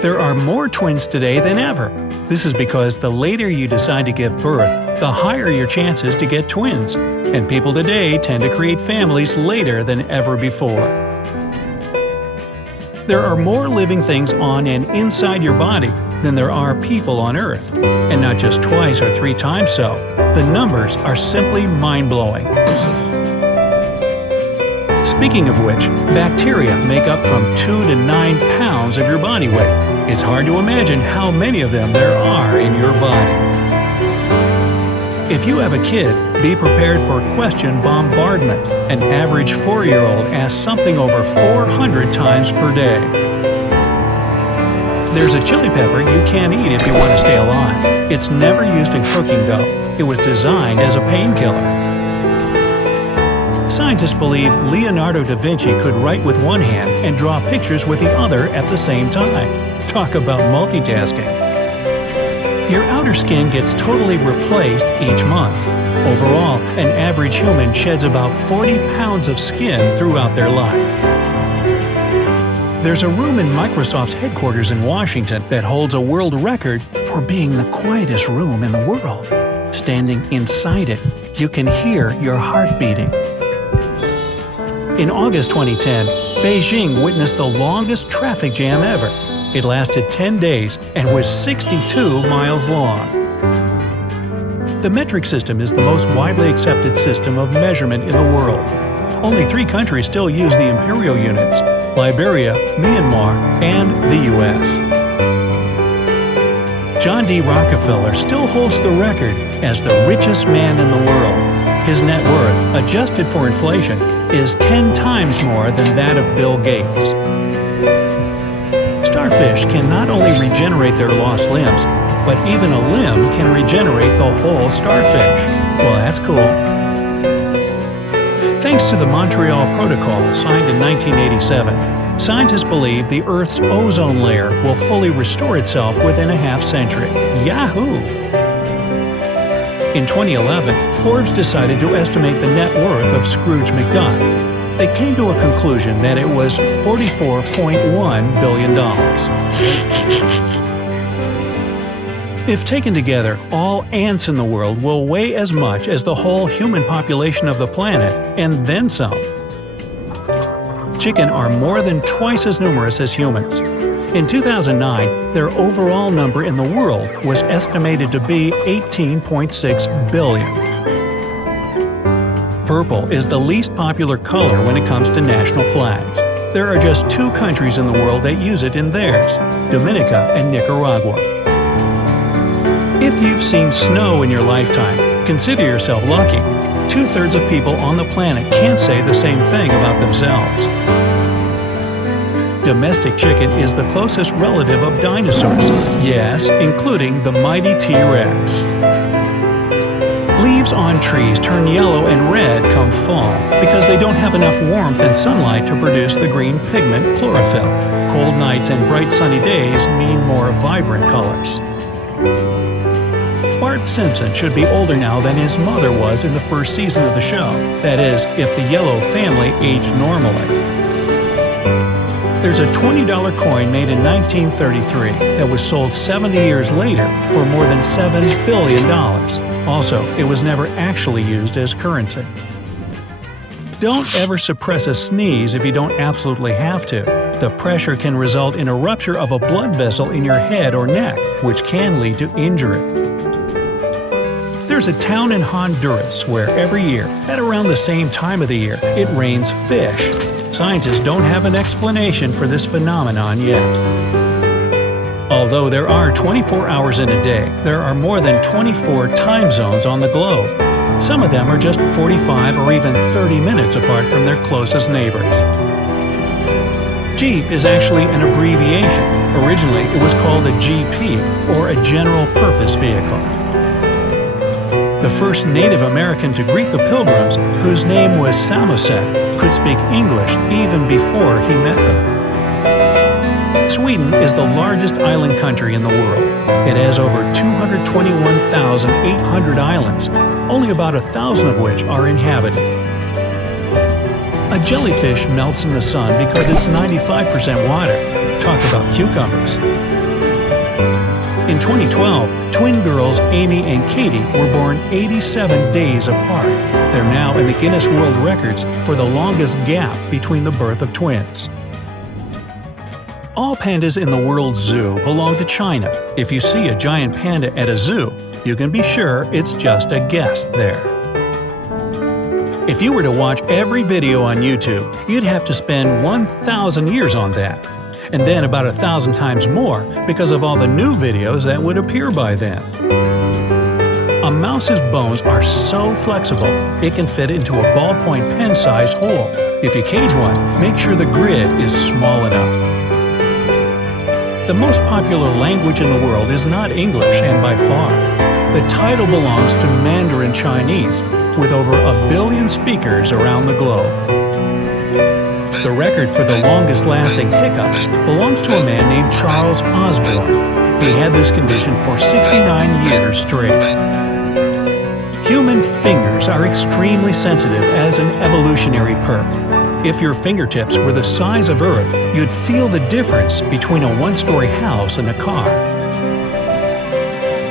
There are more twins today than ever. This is because the later you decide to give birth, the higher your chances to get twins. And people today tend to create families later than ever before. There are more living things on and inside your body than there are people on Earth. And not just twice or 3 times so. The numbers are simply mind-blowing. Speaking of which, bacteria make up from 2 to 9 pounds of your body weight. It's hard to imagine how many of them there are in your body. If you have a kid, be prepared for question bombardment. An average 4-year-old asks something over 400 times per day. There's a chili pepper you can't eat if you want to stay alive. It's never used in cooking though. It was designed as a painkiller. Scientists believe Leonardo da Vinci could write with one hand and draw pictures with the other at the same time. Talk about multitasking. Your outer skin gets totally replaced each month. Overall, an average human sheds about 40 pounds of skin throughout their life. There's a room in Microsoft's headquarters in Washington that holds a world record for being the quietest room in the world. Standing inside it, you can hear your heart beating. In August 2010, Beijing witnessed the longest traffic jam ever. It lasted 10 days and was 62 miles long. The metric system is the most widely accepted system of measurement in the world. Only 3 countries still use the imperial units: Liberia, Myanmar, and the US. John D. Rockefeller still holds the record as the richest man in the world. His net worth, adjusted for inflation, is 10 times more than that of Bill Gates. Starfish can not only regenerate their lost limbs, but even a limb can regenerate the whole starfish. Well, that's cool. Thanks to the Montreal Protocol signed in 1987, scientists believe the Earth's ozone layer will fully restore itself within a half-century. Yahoo! In 2011, Forbes decided to estimate the net worth of Scrooge McDuck. They came to a conclusion that it was $44.1 billion. If taken together, all ants in the world will weigh as much as the whole human population of the planet, and then some. Chicken are more than twice as numerous as humans. In 2009, their overall number in the world was estimated to be 18.6 billion. Purple is the least popular color when it comes to national flags. There are just 2 countries in the world that use it in theirs: Dominica and Nicaragua. If you've seen snow in your lifetime, consider yourself lucky. 2/3 of people on the planet can't say the same thing about themselves. Domestic chicken is the closest relative of dinosaurs. Yes, including the mighty T-Rex. Leaves on trees turn yellow and red come fall because they don't have enough warmth and sunlight to produce the green pigment chlorophyll. Cold nights and bright sunny days mean more vibrant colors. Bart Simpson should be older now than his mother was in the first season of the show. That is, if the Yellow family aged normally. There's a $20 coin made in 1933 that was sold 70 years later for more than $7 billion. Also, it was never actually used as currency. Don't ever suppress a sneeze if you don't absolutely have to. The pressure can result in a rupture of a blood vessel in your head or neck, which can lead to injury. There's a town in Honduras where every year, at around the same time of the year, it rains fish. Scientists don't have an explanation for this phenomenon yet. Although there are 24 hours in a day, there are more than 24 time zones on the globe. Some of them are just 45 or even 30 minutes apart from their closest neighbors. Jeep is actually an abbreviation. Originally, it was called a GP, or a General Purpose Vehicle. The first Native American to greet the Pilgrims, whose name was Samoset, could speak English even before he met them. Sweden is the largest island country in the world. It has over 221,800 islands, only about 1,000 of which are inhabited. A jellyfish melts in the sun because it's 95% water. Talk about cucumbers. In 2012, twin girls Amy and Katie were born 87 days apart. They're now in the Guinness World Records for the longest gap between the birth of twins. All pandas in the world's zoo belong to China. If you see a giant panda at a zoo, you can be sure it's just a guest there. If you were to watch every video on YouTube, you'd have to spend 1,000 years on that. And then about 1,000 times more because of all the new videos that would appear by then. A mouse's bones are so flexible, it can fit into a ballpoint pen-sized hole. If you cage one, make sure the grid is small enough. The most popular language in the world is not English, and by far. The title belongs to Mandarin Chinese, with over 1 billion speakers around the globe. The record for the longest-lasting hiccups belongs to a man named Charles Osborne. He had this condition for 69 years straight. Human fingers are extremely sensitive as an evolutionary perk. If your fingertips were the size of Earth, you'd feel the difference between a one-story house and a car.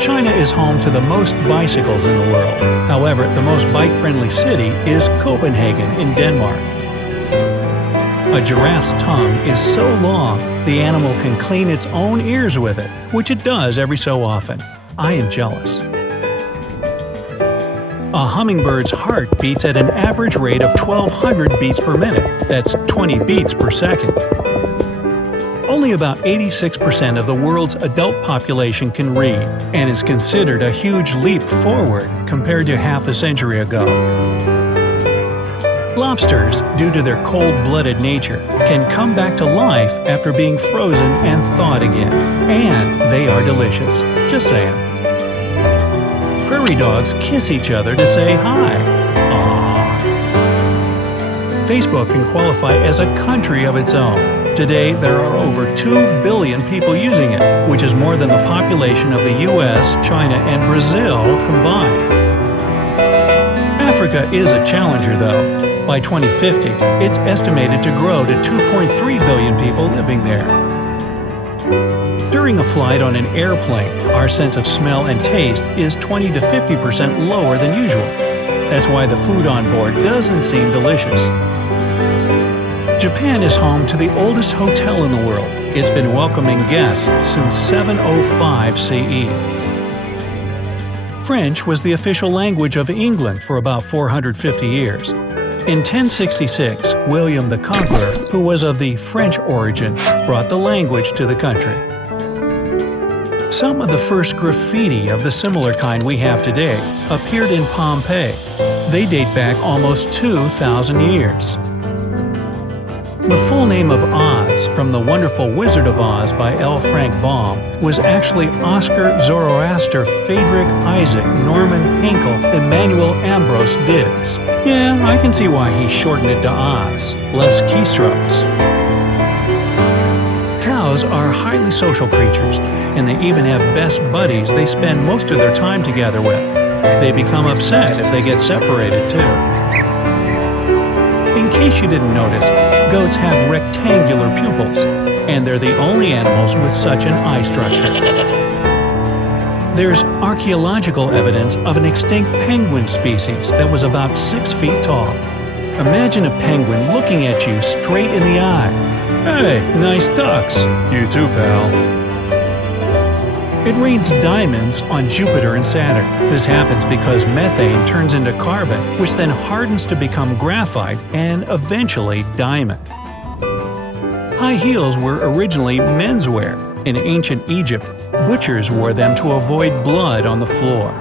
China is home to the most bicycles in the world. However, the most bike-friendly city is Copenhagen in Denmark. A giraffe's tongue is so long, the animal can clean its own ears with it, which it does every so often. I am jealous. A hummingbird's heart beats at an average rate of 1,200 beats per minute. That's 20 beats per second. Only about 86% of the world's adult population can read, and is considered a huge leap forward compared to half a century ago. Lobsters, due to their cold-blooded nature, can come back to life after being frozen and thawed again. And they are delicious. Just saying. Prairie dogs kiss each other to say hi. Aww. Facebook can qualify as a country of its own. Today, there are over 2 billion people using it, which is more than the population of the US, China, and Brazil combined. Africa is a challenger, though. By 2050, it's estimated to grow to 2.3 billion people living there. During a flight on an airplane, our sense of smell and taste is 20 to 50% lower than usual. That's why the food on board doesn't seem delicious. Japan is home to the oldest hotel in the world. It's been welcoming guests since 705 CE. French was the official language of England for about 450 years. In 1066, William the Conqueror, who was of the French origin, brought the language to the country. Some of the first graffiti of the similar kind we have today appeared in Pompeii. They date back almost 2,000 years. The full name of Oz, from The Wonderful Wizard of Oz by L. Frank Baum, was actually Oscar Zoroaster Friedrich Isaac Norman Henkel Emmanuel Ambrose Diggs. Yeah, I can see why he shortened it to Oz. Less keystrokes. Cows are highly social creatures, and they even have best buddies they spend most of their time together with. They become upset if they get separated, too. In case you didn't notice, goats have rectangular pupils, and they're the only animals with such an eye structure. There's archaeological evidence of an extinct penguin species that was about 6 feet tall. Imagine a penguin looking at you straight in the eye. Hey, nice ducks. You too, pal. It rains diamonds on Jupiter and Saturn. This happens because methane turns into carbon, which then hardens to become graphite and eventually diamond. High heels were originally menswear. In ancient Egypt, butchers wore them to avoid blood on the floor.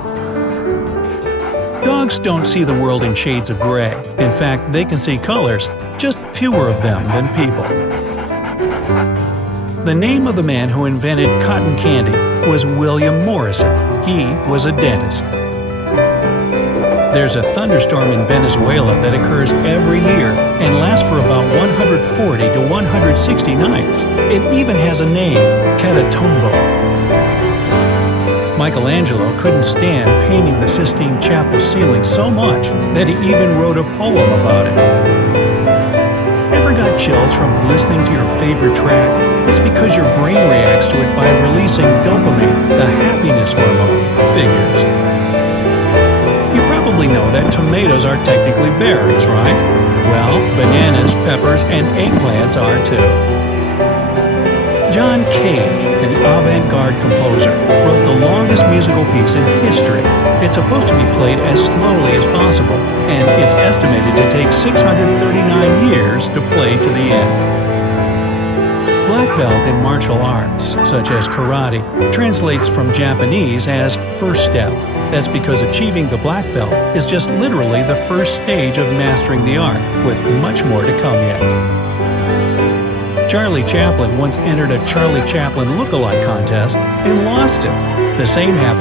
Dogs don't see the world in shades of gray. In fact, they can see colors, just fewer of them than people. The name of the man who invented cotton candy was William Morrison. He was a dentist. There's a thunderstorm in Venezuela that occurs every year and lasts for about 140 to 160 nights. It even has a name, Catatumbo. Michelangelo couldn't stand painting the Sistine Chapel ceiling so much that he even wrote a poem about it. Ever got got chills from listening to your favorite track, it's because your brain reacts to it by releasing dopamine, the happiness hormone. Figures. You probably know that tomatoes are technically berries, right? Well, bananas, peppers, and eggplants are too. John Cage, an avant-garde composer, wrote the longest musical piece in history. It's supposed to be played as slowly as possible, and it's estimated to take 639 years to play to the end. Black belt in martial arts, such as karate, translates from Japanese as first step. That's because achieving the black belt is just literally the first stage of mastering the art, with much more to come yet. Charlie Chaplin once entered a Charlie Chaplin look-alike contest and lost it. The same happened